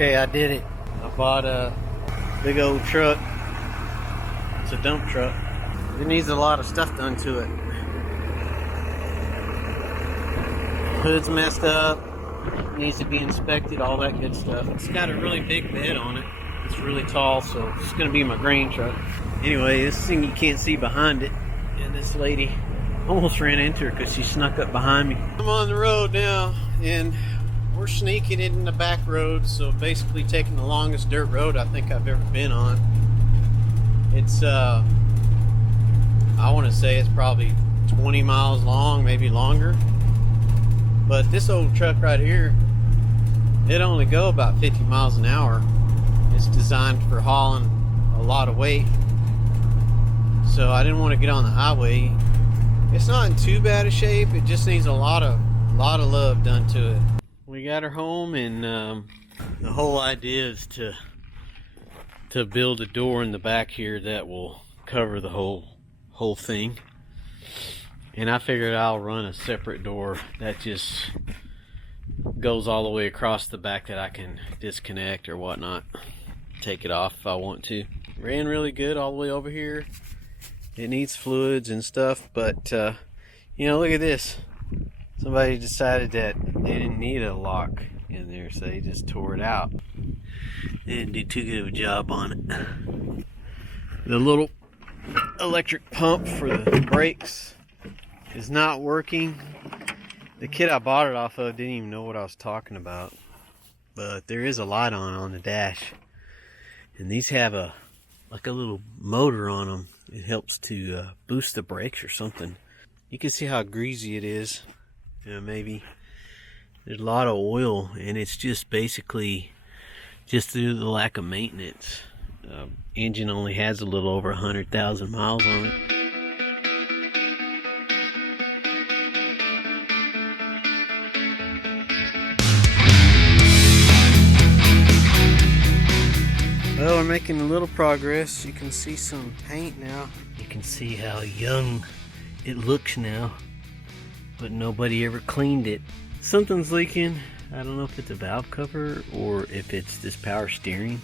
Okay, I did it. I bought a big old truck. It's a dump truck. It needs a lot of stuff done to it. Hood's messed up. Needs to be inspected, all that good stuff. It's got a really big bed on it. It's really tall, so it's gonna be my grain truck. Anyway, this thing you can't see behind it. And this lady almost ran into her because she snuck up behind me. I'm on the road now, and we're sneaking in the back road, so basically taking the longest dirt road I think I've ever been on. It's I want to say it's probably 20 miles long, maybe longer. But this old truck right here, it only go about 50 miles an hour. It's designed for hauling a lot of weight, so I didn't want to get on the highway. It's not in too bad a shape. It just needs a lot of love done to it. We got her home, and the whole idea is to build a door in the back here that will cover the whole thing. And I figured I'll run a separate door that just goes all the way across the back that I can disconnect or whatnot. Take it off if I want to. Ran really good all the way over here. It needs fluids and stuff, but you know, look at this. Somebody decided that they didn't need a lock in there, so they just tore it out. They didn't do too good of a job on it. The little electric pump for the brakes is not working. The kid I bought it off of didn't even know what I was talking about. But there is a light on the dash. And these have like a little motor on them. It helps to boost the brakes or something. You can see how greasy it is. You know, maybe there's a lot of oil, and it's just basically just due to the lack of maintenance. Engine only has a little over 100,000 miles on it. Well, we're making a little progress. You can see some paint now. You can see how young it looks now, but nobody ever cleaned it. Something's leaking. I don't know if it's a valve cover or if it's this power steering.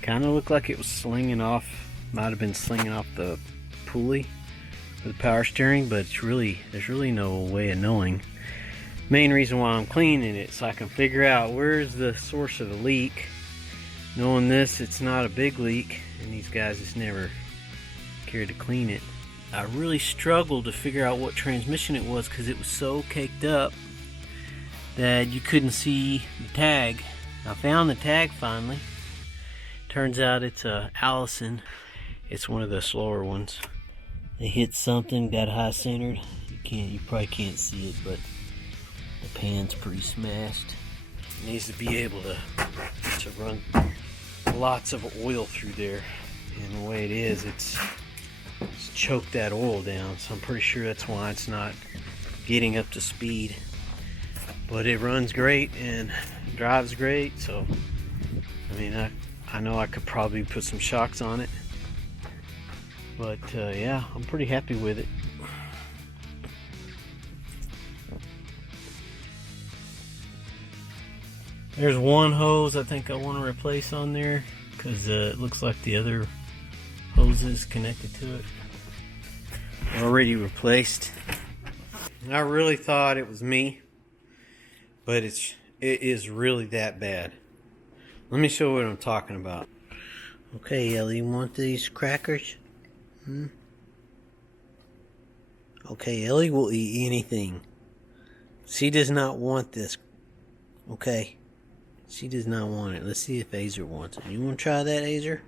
Kind of looked like it was slinging off, might have been slinging off the pulley for the power steering, but there's really no way of knowing. Main reason why I'm cleaning it, so I can figure out where's the source of the leak. Knowing this, it's not a big leak, and these guys just never cared to clean it. I really struggled to figure out what transmission it was because it was so caked up that you couldn't see the tag. I found the tag finally. Turns out it's a Allison. It's one of the slower ones. They hit something, got high centered. You probably can't see it, but the pan's pretty smashed. It needs to be able to run lots of oil through there, and the way it is, it's choked that oil down, so I'm pretty sure that's why it's not getting up to speed. But it runs great and drives great, so I mean, I know I could probably put some shocks on it, but yeah, I'm pretty happy with it. There's one hose I think I want to replace on there because it looks like the other hoses connected to it already replaced. I really thought it was me, but it is really that bad. Let me show you what I'm talking about. Okay, Ellie, you want these crackers? Okay, Ellie will eat anything. She does not want this. Okay. She does not want it. Let's see if Azer wants it. You want to try that, Azer?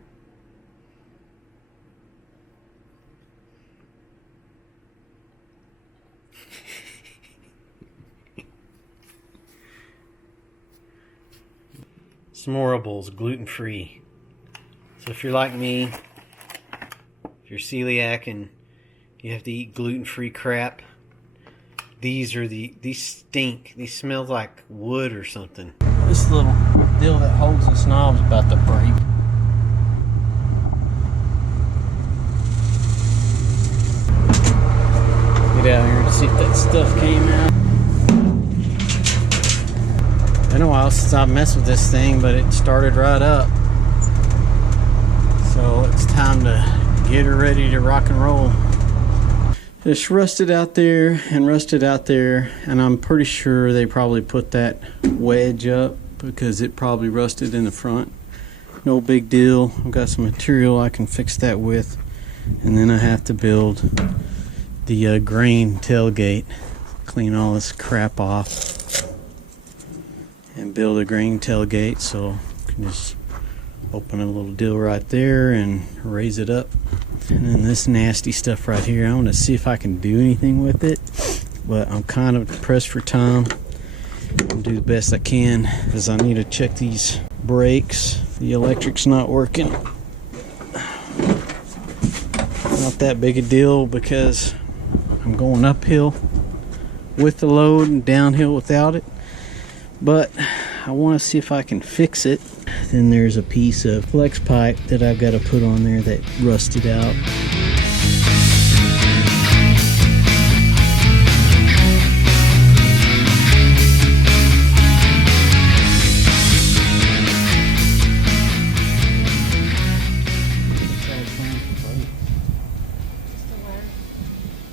Smorables, gluten-free. So if you're like me, if you're celiac and you have to eat gluten-free crap, these stink. These smell like wood or something. This little deal that holds this knob's about to break. Get out here to see if that stuff came out. Been a while since I've messed with this thing, but it started right up. So it's time to get her ready to rock and roll. It's rusted out there and rusted out there, and I'm pretty sure they probably put that wedge up because it probably rusted in the front. No big deal. I've got some material I can fix that with, and then I have to build the grain tailgate. Clean all this crap off and build a grain tailgate, so I can just open a little deal right there and raise it up. And then this nasty stuff right here, I want to see if I can do anything with it, but I'm kind of pressed for time. I'll do the best I can because I need to check these brakes. The electric's not working. Not that big a deal because I'm going uphill with the load and downhill without it, but I want to see if I can fix it. Then there's a piece of flex pipe that I've got to put on there that rusted out.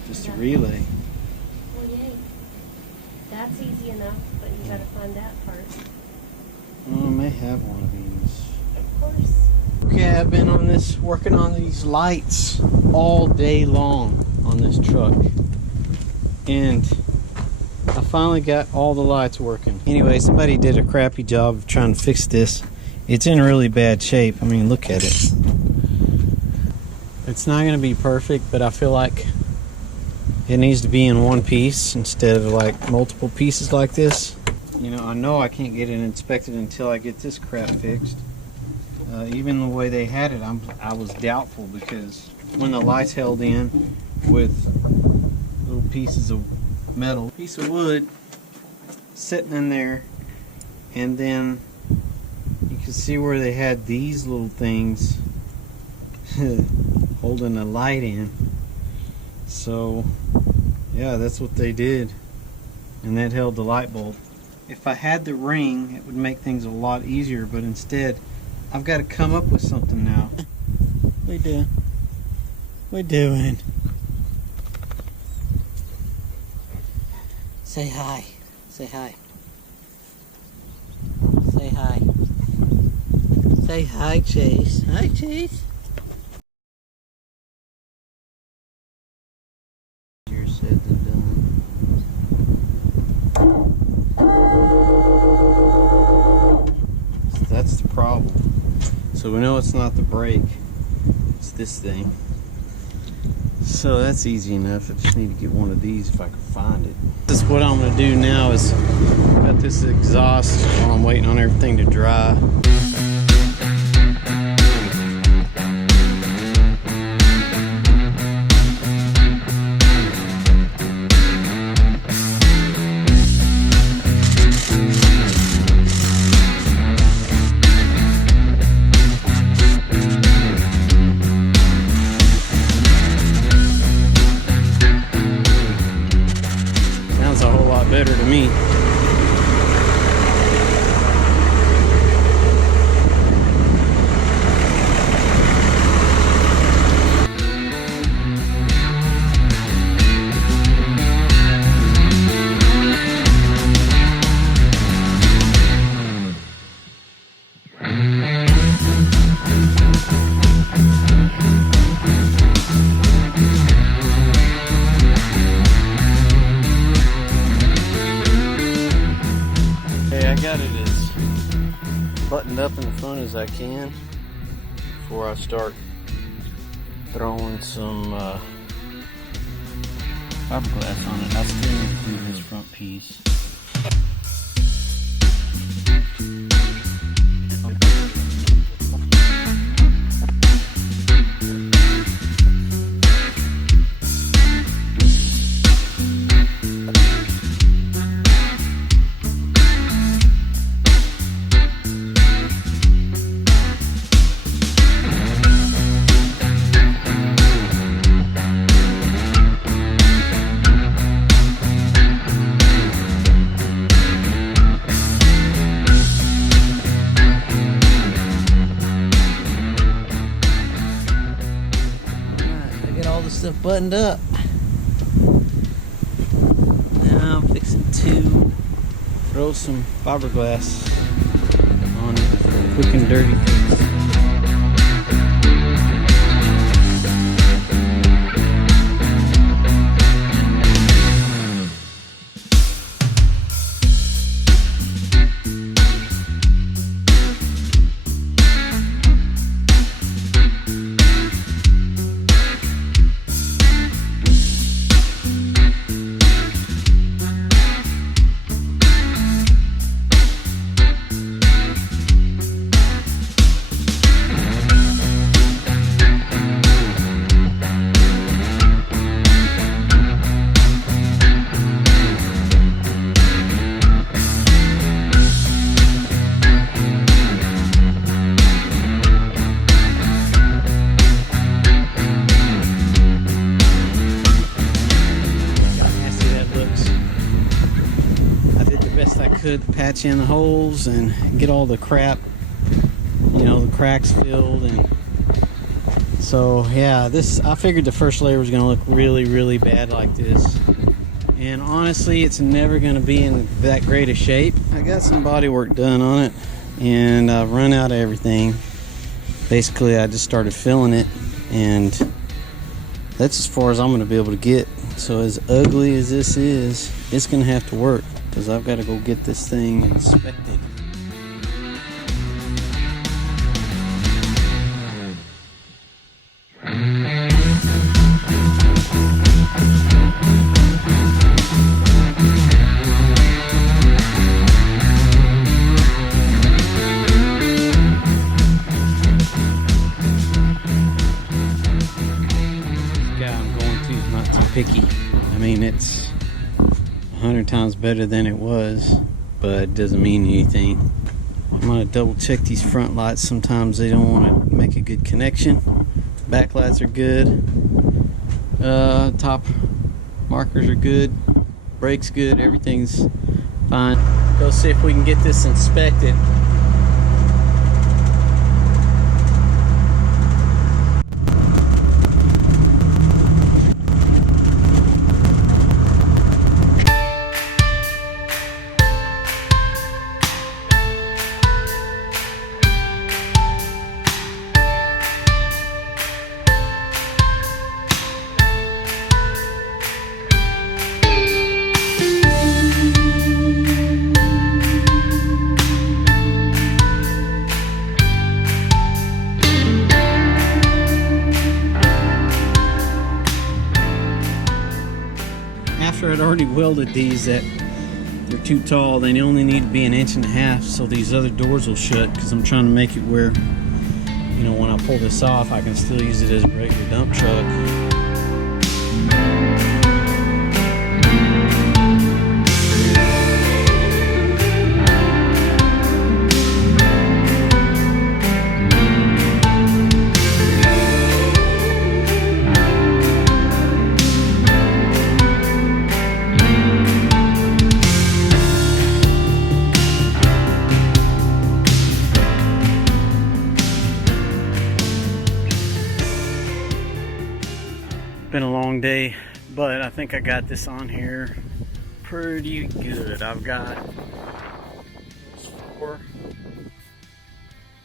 Just a relay. Well, yay. That's easy enough, but you gotta find that part. Well, I may have one of these. Of course. Okay, I've been on this, working on these lights all day long on this truck. And I finally got all the lights working. Anyway, somebody did a crappy job of trying to fix this. It's in really bad shape. I mean, look at it. It's not going to be perfect, but I feel like it needs to be in one piece instead of like multiple pieces like this. You know I can't get it inspected until I get this crap fixed. Even the way they had it, I was doubtful because when the lights held in with little pieces of metal, piece of wood sitting in there, and then you can see where they had these little things holding the light in. So yeah, that's what they did, and that held the light bulb. If I had the ring, it would make things a lot easier, but instead I've got to come up with something now. We do. We're doing. Say hi. Say hi. Say hi. Say hi, Chase. Hi, Chase. Easier said than done. So that's the problem. So we know it's not the brake, it's this thing. So that's easy enough. I just need to get one of these if I can find it. This is what I'm going to do now is got this exhaust while I'm waiting on everything to dry. Better to me. Got it as buttoned up in the front as I can before I start throwing some fiberglass on it. I still need to do this front piece. stuff buttoned up. Now I'm fixing to throw some fiberglass on it for a quick and dirty fix. Could patch in the holes and get all the crap, you know, the cracks filled. And so yeah, this, I figured the first layer was going to look really bad like this, and honestly it's never going to be in that great a shape. I got some body work done on it and I've run out of everything. Basically I just started filling it, and that's as far as I'm going to be able to get. So as ugly as this is, it's going to have to work, because I've got to go get this thing inspected. This guy I'm going to is not too picky. I mean, it's 100 times better than it was, but it doesn't mean anything. I'm gonna double check these front lights. Sometimes they don't want to make a good connection. Back lights are good. Top markers are good. Brakes good. Everything's fine. Go see if we can get this inspected. After I'd already welded these, that they're too tall, they only need to be 1.5 inches so these other doors will shut, because I'm trying to make it where, you know, when I pull this off I can still use it as a regular dump truck. Been a long day, but I think I got this on here pretty good. I've got 4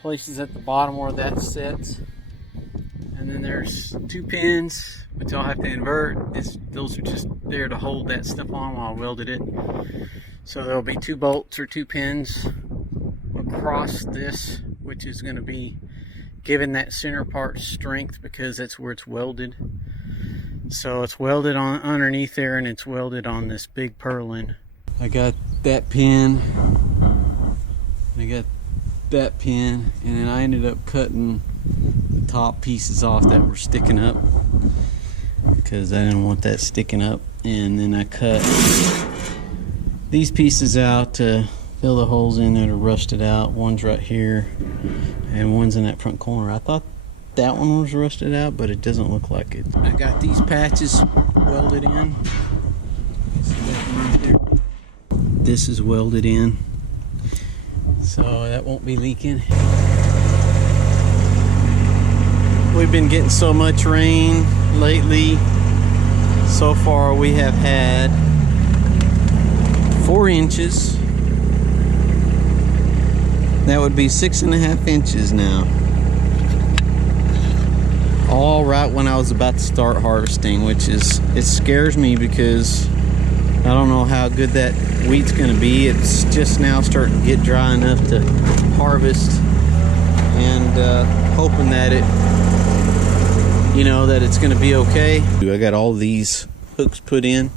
places at the bottom where that sits, and then there's 2 pins which I'll have to invert. Those are just there to hold that stuff on while I welded it. So there'll be 2 bolts or 2 pins across this, which is going to be giving that center part strength, because that's where it's welded. So it's welded on underneath there, and it's welded on this big purlin. I got that pin, and I got that pin, and then I ended up cutting the top pieces off that were sticking up, because I didn't want that sticking up. And then I cut these pieces out to fill the holes in that are rusted out. One's right here, and one's in that front corner. I thought that one was rusted out, but it doesn't look like it. I got these patches welded in. This is welded in, so that won't be leaking. We've been getting so much rain lately. So far we have had 4 inches. That would be 6.5 inches now. All right when I was about to start harvesting, which is, it scares me because I don't know how good that wheat's gonna be. It's just now starting to get dry enough to harvest, and hoping that that it's gonna be okay. I got all these hooks put in.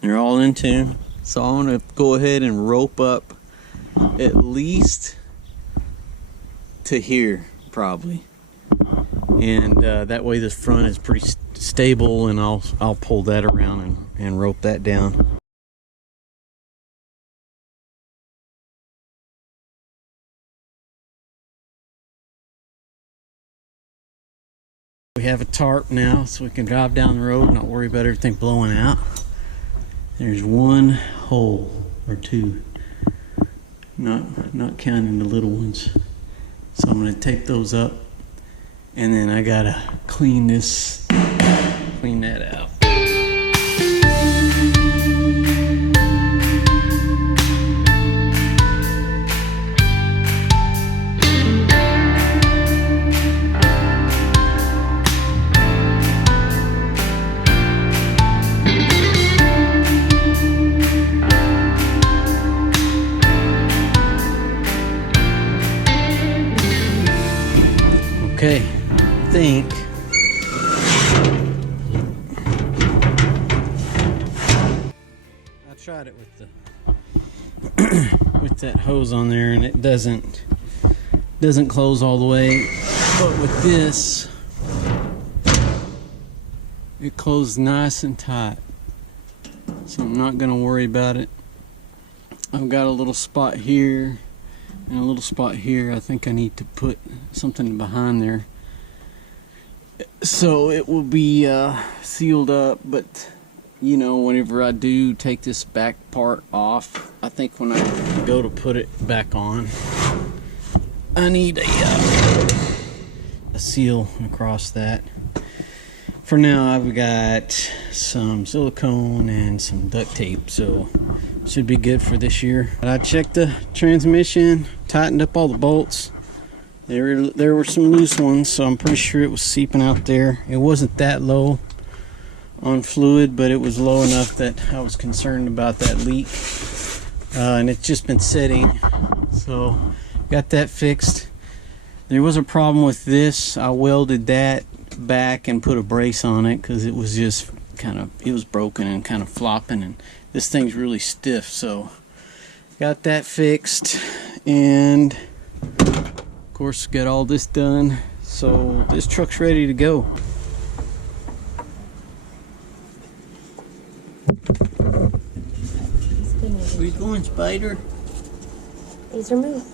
They're all in tune. So I'm gonna go ahead and rope up at least to here, probably, and that way the front is pretty stable, and I'll pull that around and rope that down. We have a tarp now, so we can drive down the road and not worry about everything blowing out. There's 1 hole or 2, not counting the little ones. So I'm gonna take those up, and then I gotta clean that out. Okay, I think I tried it with the with that hose on there, and it doesn't close all the way, but with this it closed nice and tight, so I'm not gonna worry about it. I've got a little spot here and a little spot here. I think I need to put something behind there so it will be sealed up, but whenever I do take this back part off, I think when I go to put it back on, I need a seal across that. For now, I've got some silicone and some duct tape, so should be good for this year. I checked the transmission, tightened up all the bolts. There were some loose ones, so I'm pretty sure it was seeping out there. It wasn't that low on fluid, but it was low enough that I was concerned about that leak. And it's just been sitting, so got that fixed. There was a problem with this. I welded that back and put a brace on it because it was just it was broken and kind of flopping, and this thing's really stiff, so got that fixed, and of course got all this done, so this truck's ready to go. Where you going, Spider? These are moved.